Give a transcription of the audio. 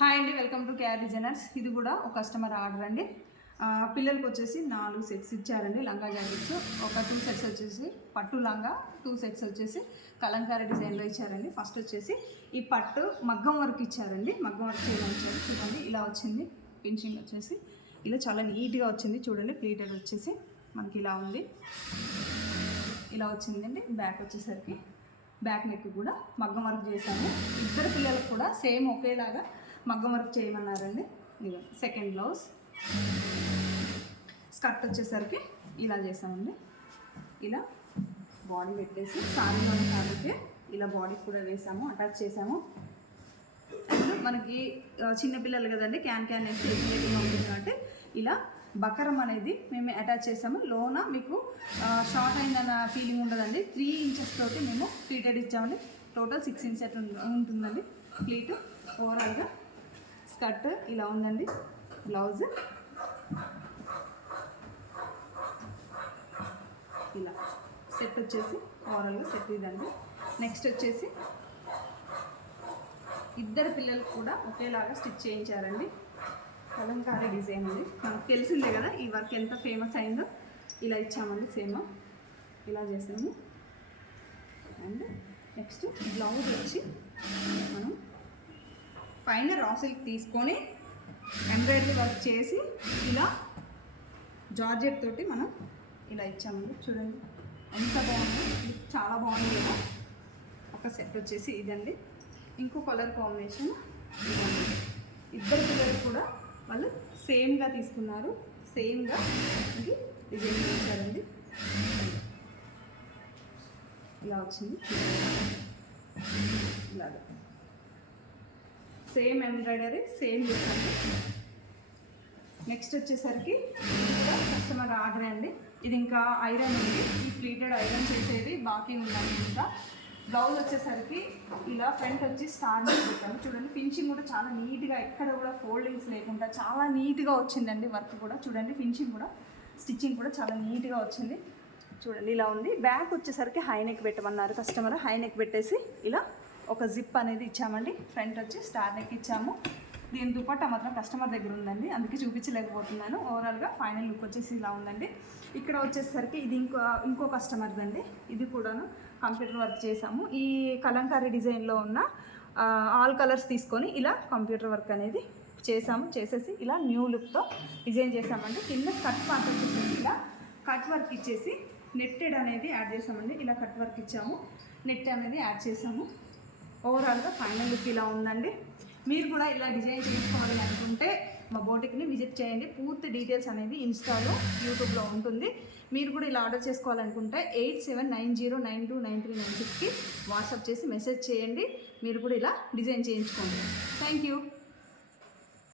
Hi అండి, welcome to KR designers. ఇది కూడా ఒక కస్టమర్ ఆర్డర్ అండి. పిల్లలకి వచ్చేసి 4 సెట్స్ ఇచ్చారండి. లంగా జాకెట్స్ ఒక 2 సెట్స్ వచ్చేసి పట్టు లంగా, 2 సెట్స్ వచ్చేసి కలంకారీ డిజైన్లో ఇచ్చారండి. ఫస్ట్ వచ్చేసి ఈ పట్టు మగ్గం వర్క్ ఇచ్చారండి. మగ్గం వర్క్ చేయడం ఇచ్చారు. చూడండి ఇలా వచ్చింది. ఫినిషింగ్ వచ్చేసి ఇలా చాలా నీట్గా వచ్చింది. చూడండి ప్లీటెడ్ వచ్చేసి మనకి ఇలా ఉంది. ఇలా వచ్చిందండి. బ్యాక్ వచ్చేసరికి బ్యాక్ నెక్ కూడా మగ్గం వర్క్ చేశాము. ఇద్దరు పిల్లలకు కూడా సేమ్ ఒకేలాగా మగ్గం వర్క్ చేయమన్నారండి. ఇది సెకండ్ బ్లౌజ్. స్కర్ట్ వచ్చేసరికి ఇలా చేసామండి. ఇలా బాడీ పెట్టేసి సారీలోనే కాబట్టి ఇలా బాడీకి కూడా వేసాము, అటాచ్ చేసాము. అండ్ మనకి చిన్నపిల్లలు కదండి, క్యాన్ వేసి ఎగ్జిబిటింగ్ ఉంటుంది కాబట్టి ఇలా బకరం అనేది మేము అటాచ్ చేసాము. లోన మీకు షార్ట్ అయిందన్న ఫీలింగ్ ఉండదండి. 3 ఇంచెస్ తోటి మేము ప్లీటెడ్ ఇచ్చామండి. టోటల్ 6 ఇంచెస్ ఉంటుందండి ప్లీట్. ఓవరాల్గా స్కర్ట్ ఇలా ఉందండి. బ్లౌజ్ ఇలా సెట్ వచ్చేసి ఓవరాల్గా సెట్ ఇదండి. నెక్స్ట్ వచ్చేసి ఇద్దరు పిల్లలకు కూడా ఒకేలాగా స్టిచ్ చేయించారండి. కలంకారీ డిజైన్ అండి. మనకు తెలిసిందే కదా ఈ వర్క్ ఎంత ఫేమస్ అయిందో. ఇలా ఇచ్చామండి. సేమ్ ఇలా చేసాము. అండ్ నెక్స్ట్ బ్లౌజ్ వచ్చి మనం పైన రా సిల్క్ తీసుకొని ఎంబ్రాయిడరీ వర్క్ చేసి ఇలా జార్జెట్ తోటి మనం ఇలా ఇచ్చామండి. చూడండి ఎంత బాగుంది, చాలా బాగుంది కదా. ఒక సెట్ వచ్చేసి ఇదండి. ఇంకో కలర్ కాంబినేషన్ ఇదండి. ఇద్దరు పిల్లలు కూడా వాళ్ళు సేమ్గా తీసుకున్నారు. సేమ్గా ఇది డిజైన్ చేశారండి. ఇలా వచ్చింది. ఇలాగా సేమ్ ఎంబ్రాయిడరీ సేమ్ చేశాను. నెక్స్ట్ వచ్చేసరికి ఇది కూడా కస్టమర్ ఆర్డర్ అండి. ఇది ఇంకా ఐరన్ ఉంది. ఈ ప్లీటెడ్ ఐరన్ చేసేది బాకీ ఉందండి. ఇంకా బ్లౌజ్ వచ్చేసరికి ఇలా ఫ్రంట్ వచ్చి స్టార్ పెట్టాము. చూడండి ఫినిషింగ్ కూడా చాలా నీట్గా, ఎక్కడ కూడా ఫోల్డింగ్స్ లేకుండా చాలా నీట్గా వచ్చిందండి. వర్క్ కూడా చూడండి, ఫినిషింగ్ కూడా స్టిచ్చింగ్ కూడా చాలా నీట్గా వచ్చింది. చూడండి ఇలా ఉంది. బ్యాక్ వచ్చేసరికి హై నెక్ పెట్టమన్నారు కస్టమర్. హై నెక్ పెట్టేసి ఇలా ఒక జిప్ అనేది ఇచ్చామండి. ఫ్రంట్ వచ్చి స్టార్ నెక్ ఇచ్చాము. దీని దుపట్టా మాత్రం కస్టమర్ దగ్గర ఉందండి, అందుకే చూపించలేకపోతున్నాను. ఓవరాల్గా ఫైనల్ లుక్ వచ్చేసి ఇలా ఉందండి. ఇక్కడ వచ్చేసరికి ఇది ఇంకో కస్టమర్ది అండి. ఇది కూడాను కంప్యూటర్ వర్క్ చేసాము. ఈ కలంకారీ డిజైన్లో ఉన్న ఆల్ కలర్స్ తీసుకొని ఇలా కంప్యూటర్ వర్క్ అనేది చేసేసి ఇలా న్యూ లుక్తో డిజైన్ చేసామండి. కింద కట్ పార్ట్ వచ్చేసి ఇలా కట్ వర్క్ ఇచ్చేసి నెట్టెడ్ అనేది యాడ్ చేసామండి. ఇలా కట్ వర్క్ ఇచ్చాము, నెట్ అనేది యాడ్ చేసాము. ఓవరాల్గా ఫైనల్ లుక్ ఇలా ఉందండి. మీరు కూడా ఇలా డిజైన్ చేసుకోవాలి అనుకుంటే మా బోటిక్ని విజిట్ చేయండి. పూర్తి డీటెయిల్స్ అనేది ఇన్స్టాలో, యూట్యూబ్లో ఉంటుంది. మీరు కూడా ఇలా ఆర్డర్ చేసుకోవాలనుకుంటే 8790929396కి వాట్సాప్ చేసి మెసేజ్ చేయండి. మీరు కూడా ఇలా డిజైన్ చేయించుకోండి. Thank you.